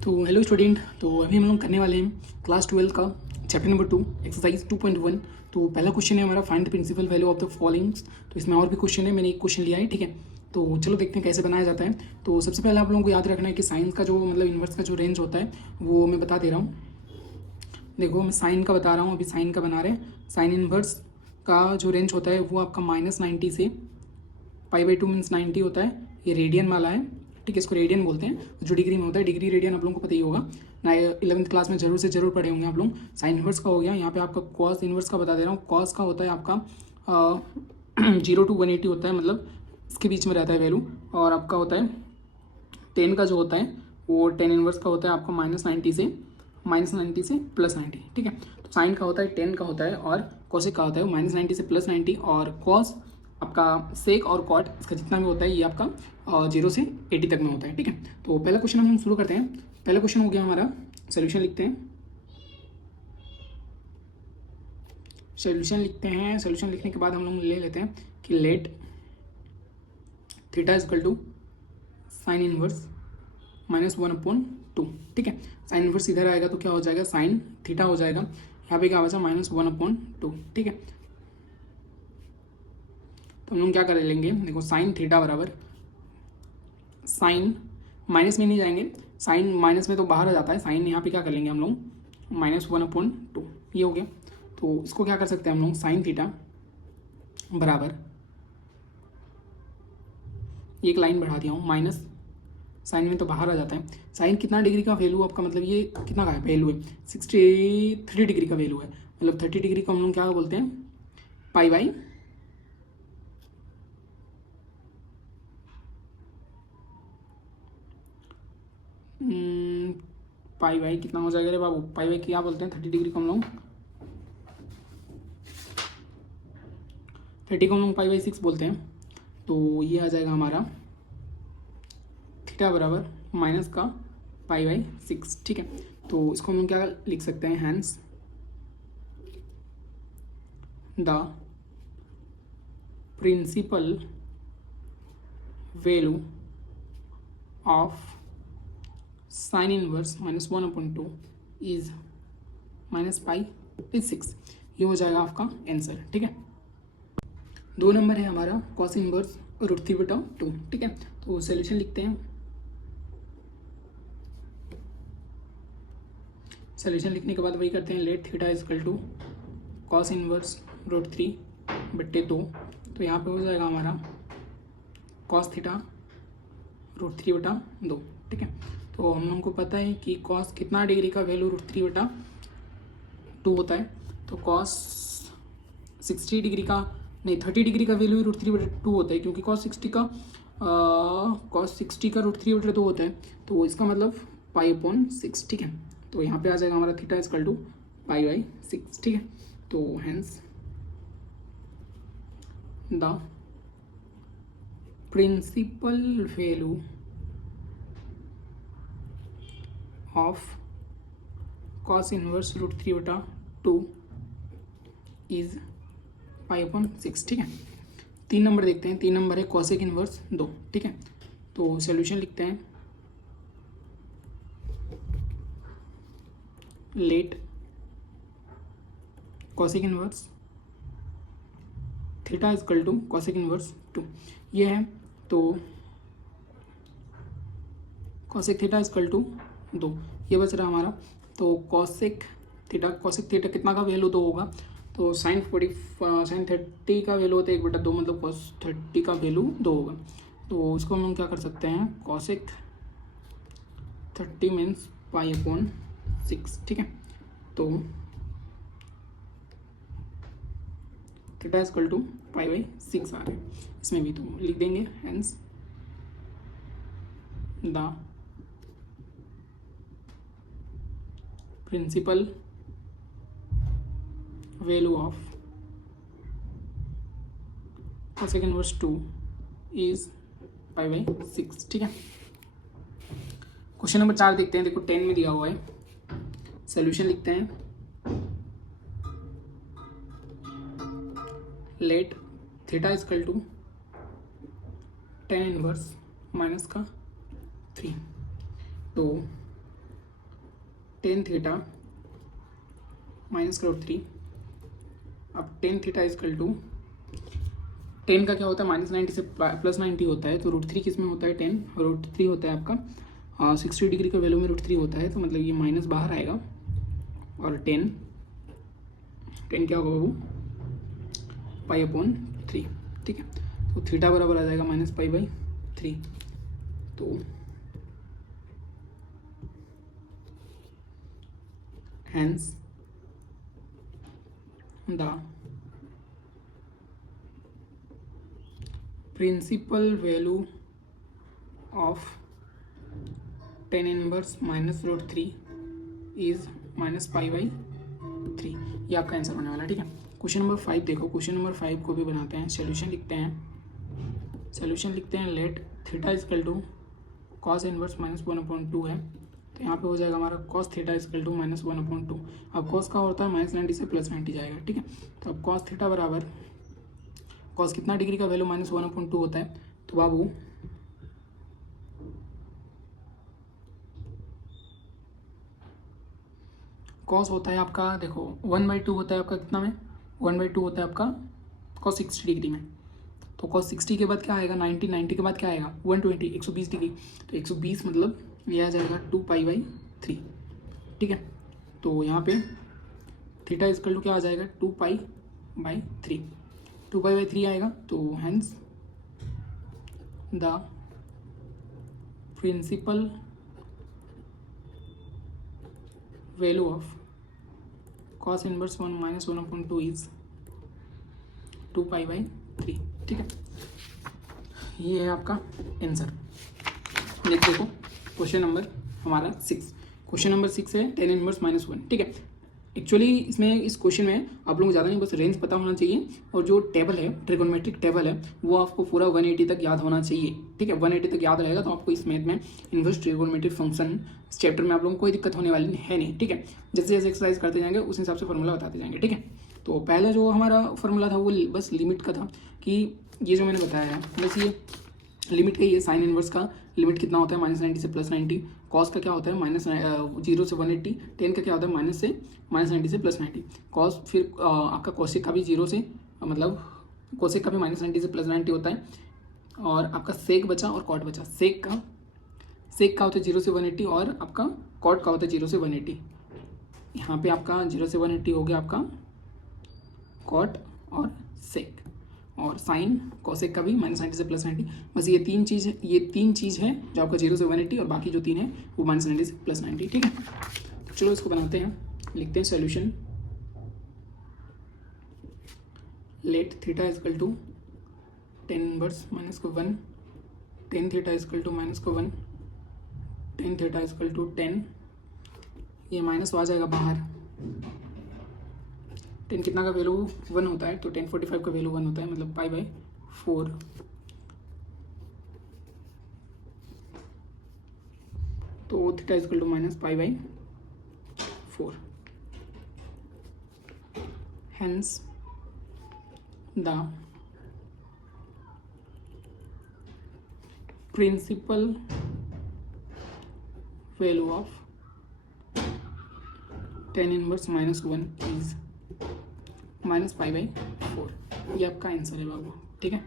तो hello student, तो अभी हम लोग करने वाले हैं क्लास 12 का चैप्टर नंबर 2 एक्सरसाइज 2.1। तो पहला क्वेश्चन है हमारा find the principal value of the followings. तो इसमें और भी क्वेश्चन है, मैंने एक क्वेश्चन लिया है, ठीक है। तो चलो देखते हैं कैसे बनाया जाता है। तो सबसे पहले आप लोगों को याद रखना है कि साइन का जो मतलब इन्वर्स का जो रेंज होता है वो मैं बता दे रहा हूँ। देखो मैं साइन का बता रहा हूँ, अभी साइन का बना रहे हैं। साइन इन्वर्स का जो रेंज होता है वो आपका -90 से π/2 मीन्स 90 होता है। ये रेडियन वाला है, ठीक है, इसको रेडियन बोलते हैं। जो डिग्री में होता है, डिग्री रेडियन आप लोगों को पता ही होगा ना, 11th क्लास में जरूर से जरूर पढ़े होंगे आप लोग। साइन इन्वर्स का हो गया, यहाँ पे आपका कॉस इन्वर्स का बता दे रहा हूँ। कॉस का होता है आपका 0 to 180 होता है, मतलब इसके बीच में रहता है वैल्यू। और आपका होता है 10 का जो होता है वो 10 इन्वर्स का होता है आपका -90 से +90, ठीक है। तो साइन का होता है 10 का होता है, और कॉसेक का होता है -90 से +90, और कॉस आपका सेक और कॉट इसका जितना भी होता है ये आपका 0 से 80 तक में होता है, ठीक है। तो पहला क्वेश्चन हम शुरू करते हैं। पहला क्वेश्चन हो गया हमारा, सोल्यूशन लिखते हैं। सोल्यूशन लिखने के बाद हम लोग ले लेते हैं कि let theta is equal to sine inverse -1/2, ठीक है। साइन इनवर्स इधर आएगा तो क्या हो जाएगा, साइन थीटा हो जाएगा। यहाँ पे क्या हो जाएगा -1/2, ठीक है। तो हम लोग क्या कर लेंगे, देखो साइन थीटा बराबर साइन माइनस में नहीं जाएंगे, साइन माइनस में तो बाहर आ जाता है। साइन यहाँ पे क्या कर लेंगे हम लोग -1/2, ये हो गया। तो इसको क्या कर सकते हैं हम लोग, साइन थीटा बराबर, एक लाइन बढ़ा दिया हूँ, माइनस साइन में तो बाहर आ जाता है। साइन कितना डिग्री का वैल्यू आपका, मतलब ये कितना का है वैल्यू है, 63 डिग्री का वैल्यू है। मतलब 30 डिग्री को हम लोग क्या बोलते हैं, π/, π/, कितना हो जाएगा रे बाबू, π/, क्या बोलते हैं, 30 डिग्री को हम लोग 30 को हम लोग π/6 बोलते हैं। तो ये आ जाएगा हमारा थीटा बराबर माइनस का π/6, ठीक है। तो इसको हम लोग क्या लिख सकते हैं, hence the principal value of sine inverse -1/2 is -π/6। ये हो जाएगा आपका आंसर, ठीक है। 2 नंबर है हमारा कॉस इनवर्स √3/2, ठीक है। तो सॉल्यूशन लिखते हैं। सॉल्यूशन लिखने के बाद वही करते हैं, let theta is equal to cos inverse √3/2। तो यहाँ पे हो जाएगा हमारा कॉस थीटा √3/2, ठीक है। तो हम लोगों को पता है कि कॉस कितना डिग्री का वैल्यू √3/2 होता है। तो कॉस 60 डिग्री का नहीं, 30 डिग्री का वैल्यू √3/2 होता है, क्योंकि कॉस 60 का √3/2 होता है। तो इसका मतलब π/6, ठीक है। तो यहाँ पे आ जाएगा हमारा थीटा इजकल टू π/6, ठीक है। तो hence the principal value of cos inverse √3/2 is π/6, ठीक है। 3 नंबर देखते हैं। 3 नंबर है कॉसेक इनवर्स 2, ठीक है। तो सॉल्यूशन लिखते हैं, let cosec inverse theta is equal to cosec inverse 2, ये है। तो कॉसेक थीटा इजकल टू 2, ये बच रहा हमारा। तो कॉसेक थीटा कितना का वैल्यू 2 होगा, तो साइन 30 का वैल्यू होता है 1/2, मतलब कॉस 30 का वैल्यू 2 होगा। तो इसको हम लोग क्या कर सकते हैं, कॉसेक 30 मीन्स π/6, ठीक है। तो थीटा इजकल टू π/6 आ रहा है, इसमें भी तो लिख देंगे, hence the principal value of cosec inverse 2 is π/6, ठीक है। क्वेश्चन नंबर 4 देखते हैं। देखो 10 में दिया हुआ है, सॉल्यूशन लिखते हैं। Let theta is equal to tan inverse -3। तो टेन थीटा माइनस √3। अब tan theta is equal to, tan का क्या होता है -90 से +90 होता है, तो √3 किस में होता है, √3 होता है आपका 60 डिग्री का वैल्यू में √3 होता है, तो मतलब ये माइनस बाहर आएगा और टेन क्या होगा बाबू, π/3। ठीक है, तो थीटा बराबर आ जाएगा -π/3। तो hence the principal value of tan inverse -√3 is -π/3। ये आपका आंसर होने वाला है। ठीक है, क्वेश्चन नंबर 5 देखो, क्वेश्चन नंबर 5 को भी बनाते हैं, सॉल्यूशन लिखते हैं। Let theta is equal to cos inverse -1/2 है, तो यहाँ पे हो जाएगा हमारा कॉस थीटा इजकल टू -1/2। अब कॉस का होता है -90 से +90 जाएगा। ठीक है, तो अब कॉस थीटा बराबर, कॉस कितना डिग्री का वैल्यू -1/2 होता है, तो बाबू कॉस होता है आपका, देखो 1/2 होता है आपका कितना में, 1/2 होता है आपका कॉस 60 डिग्री में। तो कॉस 60 के बाद क्या आएगा, 90 के बाद क्या आएगा, 120, 120 डिग्री। तो 120 मतलब ये आ जाएगा 2π/3। ठीक है, तो यहाँ पे थीटा इजकल टू क्या आ जाएगा, 2π/3। 2π/3 आएगा, तो hence the principal value of cos inverse 1/2 is 2π/3। ठीक है, ये है आपका आंसर। नेक्स्ट देखो क्वेश्चन नंबर हमारा 6। क्वेश्चन नंबर 6 है tan इनवर्स -1। ठीक है, एक्चुअली इस क्वेश्चन में आप लोगों को ज़्यादा नहीं, बस रेंज पता होना चाहिए, और जो टेबल है, ट्रिगोनोमेट्रिक टेबल है, वो आपको पूरा 180 तक याद होना चाहिए। ठीक है, 180 तक याद रहेगा तो आपको इस मैथ में इनवर्स ट्रिगोनोमेट्रिक फंक्शन इस चैप्टर में आप लोगों को कोई दिक्कत होने वाली है नहीं। ठीक है, जैसे जैसे एक्सरसाइज करते जाएंगे उस हिसाब से फॉर्मूला बताते जाएंगे। ठीक है, तो पहला जो हमारा फॉर्मूला था वो बस लिमिट का था, कि ये जो मैंने बताया है बस ये लिमिट का ही है। साइन इनवर्स का लिमिट कितना होता है, -90 से +90। कॉस का क्या होता है, -0 से 180। टेन का क्या होता है, -90 से +90। कॉस फिर आपका कोसेक का भी 0 से, मतलब कोसेक का भी -90 से +90 होता है। और आपका सेक बचा और कॉट बचा। सेक का होता है 0 से 180, और आपका कॉट का होता है 0 से 180। यहाँ पे आपका 0 से 180 हो गया आपका कॉट और सेक, और साइन कोसेक का भी -90 से +90। बस ये तीन चीज़ है जो आपका 0 से 180, और बाकी जो तीन है वो -90 से +90। ठीक है, तो चलो इसको बनाते हैं, लिखते हैं solution. Let theta is equal to tan inverse -1, tan theta is equal to -1, tan theta is equal to 10, ये माइनस आ जाएगा बाहर। 10 कितना का वैल्यू 1 होता है, तो 10/45 का वैल्यू 1 होता है, मतलब π/4। तो theta is equal to -π/4। Hence the principal value of tan inverse -1 is -π/4। ये आपका आंसर है बाबू। ठीक है।